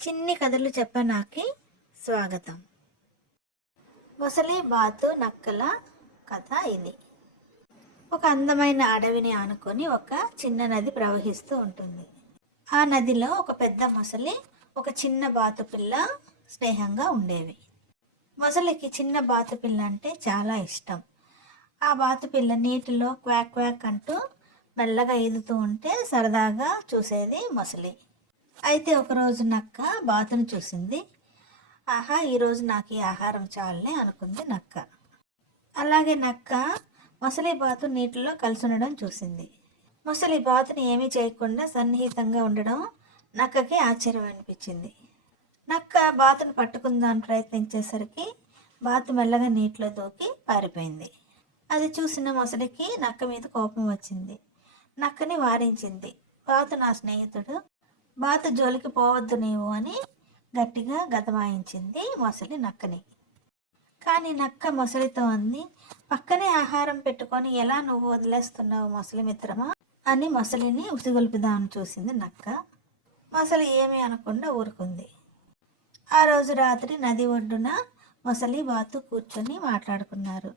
చిన్ని కథలు చెప్పనాకి స్వాగతం. మొసలి బాతు నక్కల కథ ఇది. ఒక అందమైన అడవిని ఆనుకొని ఒక చిన్న నది ప్రవహిస్తూ ఉంటుంది. ఆ నదిలో ఒక పెద్ద మొసలి, ఒక చిన్న బాతు పిల్ల స్నేహంగా ఉండేవి. మొసలికి చిన్న బాతు పిల్ల అంటే చాలా ఇష్టం. ఆ బాతు పిల్ల నీటిలో క్వాక్ క్వాక్ అంటూ మెల్లగా ఈదుతూ ఉంటే సరదాగా చూసేది మొసలి. అయితే ఒకరోజు నక్క బాతును చూసింది. ఆహా, ఈరోజు నాకు ఈ ఆహారం చాలే అనుకుంది నక్క. అలాగే నక్క మొసలి బాతు నీటిలో కలిసి ఉండడం చూసింది. మొసలి బాతుని ఏమీ చేయకుండా సన్నిహితంగా ఉండడం నక్కకి ఆశ్చర్యం అనిపించింది. నక్క బాతును పట్టుకుందామని ప్రయత్నించేసరికి బాతు మెల్లగా నీటిలో దూకి పారిపోయింది. అది చూసిన మొసలికి నక్క మీద కోపం వచ్చింది. నక్కని వారించింది. బాతు నా స్నేహితుడు, బాతు జోలికి పోవద్దు నీవు అని గట్టిగా గదమాయించింది మొసలి నక్కని. కానీ నక్క మొసలితో అంది, పక్కనే ఆహారం పెట్టుకొని ఎలా నువ్వు వదిలేస్తున్నావు మొసలి మిత్రమా అని మొసలిని ఉసిగొల్పుదామని చూసింది నక్క. మొసలి ఏమీ అనకుండా ఊరుకుంది. ఆ రోజు రాత్రి నది ఒడ్డున మొసలి బాతు కూర్చొని మాట్లాడుకున్నారు.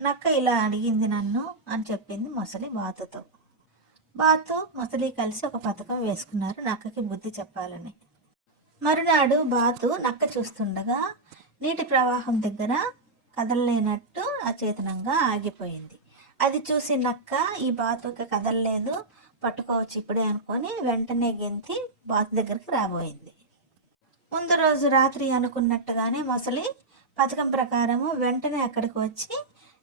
నక్క ఇలా అడిగింది నన్ను అని చెప్పింది మొసలి బాతుతో. బాతు మొసలి కలిసి ఒక పథకం వేసుకున్నారు నక్కకి బుద్ధి చెప్పాలని. మరునాడు బాతు నక్క చూస్తుండగా నీటి ప్రవాహం దగ్గర కదలలేనట్టు అచేతనంగా ఆగిపోయింది. అది చూసి నక్క ఈ బాతుకి కదలలేదు, పట్టుకోవచ్చు ఇప్పుడే అనుకొని వెంటనే గెంతి బాతు దగ్గరికి రాబోయింది. ముందు రోజు రాత్రి అనుకున్నట్టుగానే మొసలి పథకం ప్రకారము వెంటనే అక్కడికి వచ్చి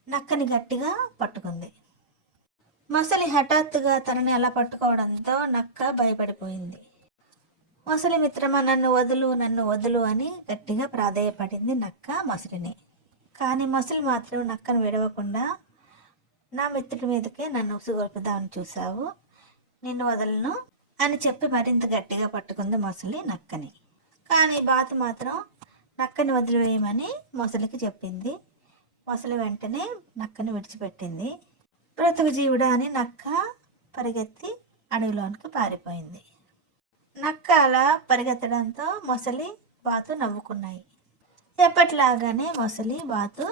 నక్కని గట్టిగా పట్టుకుంది. మొసలి హఠాత్తుగా తనని అలా పట్టుకోవడంతో నక్క భయపడిపోయింది. మొసలి మిత్రమా, నన్ను వదులు అని గట్టిగా ప్రాధేయపడింది నక్క మొసలిని. కానీ మొసలి మాత్రం నక్కను విడవకుండా, నా మిత్రుడి మీదకే నన్ను ఉసిగొల్పుదామని చూసావు, నిన్ను వదలను అని చెప్పి మరింత గట్టిగా పట్టుకుంది మొసలి నక్కని. కానీ బాతు మాత్రం నక్కని వదిలివేయమని మొసలికి చెప్పింది. మొసలి వెంటనే నక్కని విడిచిపెట్టింది. బ్రతుకు జీవుడా అని నక్క పరిగెత్తి అడవిలోనికి పారిపోయింది. నక్క అలా పరిగెత్తడంతో మొసలి బాతు నవ్వుకున్నాయి. ఎప్పటిలాగానే మొసలి బాతు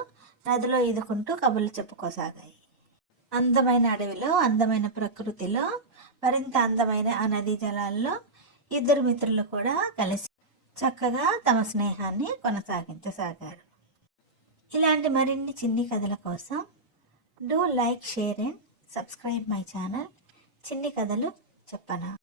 నదిలో ఈదుకుంటూ కబుర్లు చెప్పుకోసాగాయి. అందమైన అడవిలో, అందమైన ప్రకృతిలో, మరింత అందమైన ఆ నదీ జలాల్లో ఇద్దరు మిత్రులు కూడా కలిసి చక్కగా తమ స్నేహాన్ని కొనసాగించసాగారు. ఇలాంటి మరిన్ని చిన్ని కథల కోసం do like, share and subscribe my channel చిన్ని కథలు చెప్పనా.